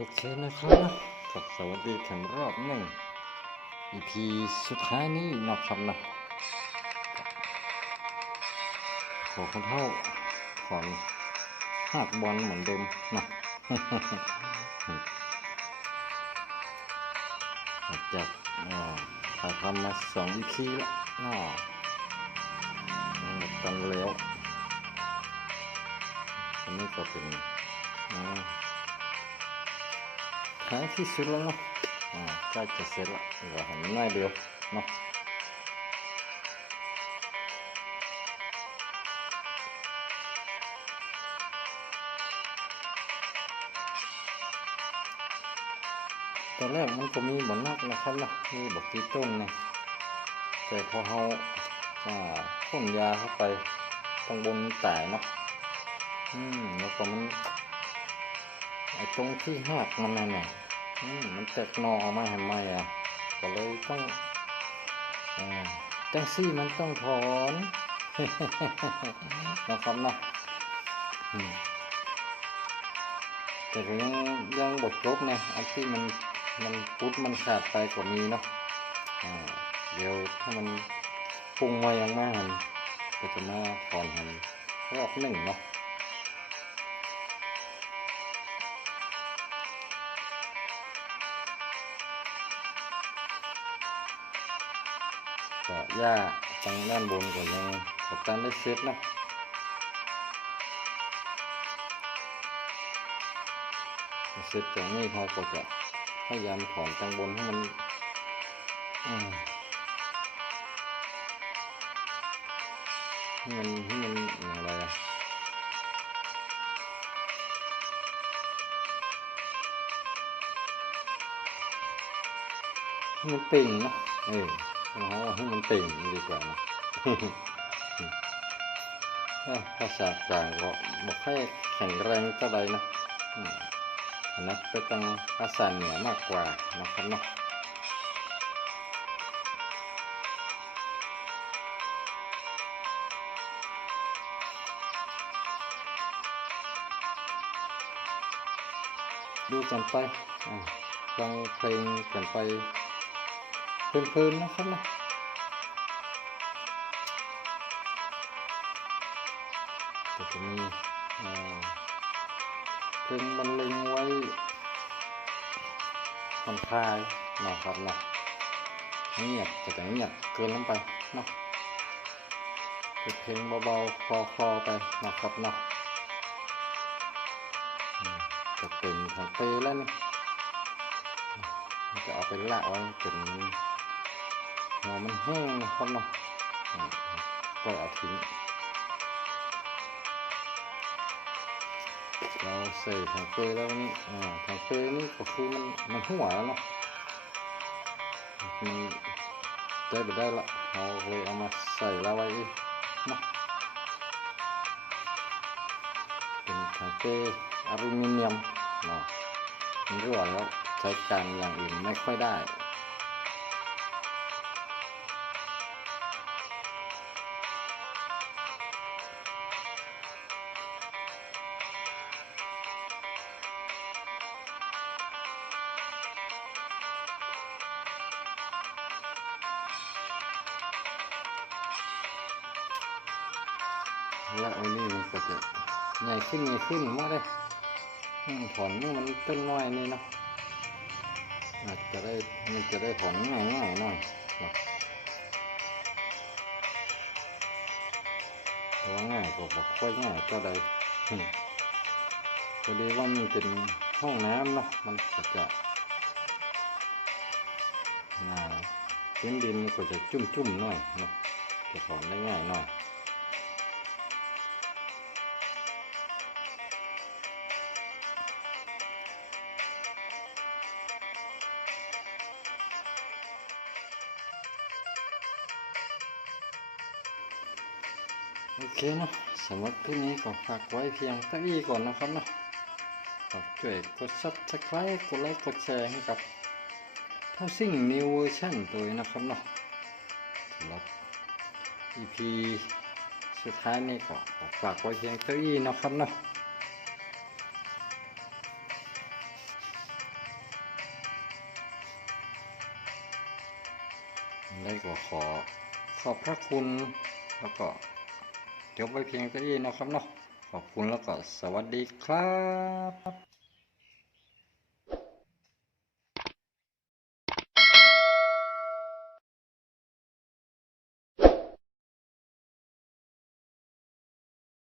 โอเคนะครับกับสวัสดีกันรอบหนึ่ง EP สุดท้ายนี้นะครับนะขอคนเท่าขอนหักบอลเหมือนเดิมนะหลังจากถ่ายทำมาสอง EP แล้วนะหมดกันแล้วอันนี้ก็เป็นอ่า ท้ายที่สุดแล้วเนาะอ่าใกล้จะเสร็จละเหลือเห็นหน้อยเดียวเนาะตอนแรกมันก็มีบ่นักนะครับนะมีบอกที่ต้นนะแต่พอเขาอ่าพ่นยาเข้าไปตรงบนแตกเนาะอืมแล้วก็มัน ไอ้ตรงที่หักมันนั่นน่ะอืมมันแตกหนอออกมาทำไมอะก็เลยต้องอ่าจังซี่มันต้องถอนนะครับนะอืมแต่ยังยังบทจบนะอันที่มันมันปุ๊บมันขาดไปก็มีเนาะอ่าเดี๋ยวถ้ามันปรุงมาอย่างมากมันก็จะมาถอนหันรอบหนึ่งเนาะ หญ้าทางด้านบนก็ยังกัปตันได้เซตนะเซฟตจากนี้เขาก็จะพยายามถอนทางบนให้มันให้มันให้มันอย่างไรอะมันติ่งเนาะเออ เอให้มันเต่งดีกว่านะเอ้อภาษากลางก็บอกให้แข็งแรงเท่าใดนะอันนั้นไปทางภาษาเหนือมากกว่านะครับเนาะดูกันไปฟังเพลงกันไป เพลินๆนะครับนะก็จะมีเพลงบรรเลงไว้ผ่อนคลายนะครับเนาะเงียบก็จะเงียบเกินลงไปเนาะเปิดเพลงเบาๆคลอๆไปนะครับเนาะจะเป็นของเปแล้วนี่มันจะเอาไปละไว้จนมัน หัวมันแห้งนะครับเนาะก็เอาทิ้งเราใส่ถังเปแล้วนี่อ่าถังเปนี่ก็คือมันมันหัวแล้วเนาะมันใจไปได้ละเราเลยเอามาใส่แล้วไว้อีกเนาะเป็นถังเปอลูมิเนียมเนาะมันรั่วแล้วใช้การอย่างอื่นไม่ค่อยได้ แล้วไอ้นี่มันก็จะใหญ่ขึ้นใหญ่ขึ้นมากเลยอืมถอนนี่มันต้นน้อยนี่เนาะอาจจะได้มันจะได้ถอนง่ายง่ายหน่อยแต่ว่าง่ายก็บอกค่อยง่ายก็ได้พอดีว่ามันเป็นห้องน้ำเนาะมันก็จะอ่าพื้นดินมันก็จะจุ่มๆหน่อยเนาะจะถอนได้ง่ายหน่อย โอเคเนาะสำหรับคลิปนี้ก็ฝากไว้เพียงเท่านี้ก่อนนะครับเนาะฝากช่วยกดซับสไคร b e กดไลค์กดแชร์ให้กับเท่าซิ่งนิวเวอร์ชันตัวนะครับเนาะสำหรับ EP สุดท้ายนี่ก็ฝากไว้เพียงเท่านี้นะครับเนาะได้ก็ขอขอบพระคุณแล้วก็ จบไว้เพียงเท่านี้นะครับเนาะขอบคุณแล้วก็สวัสดีครับ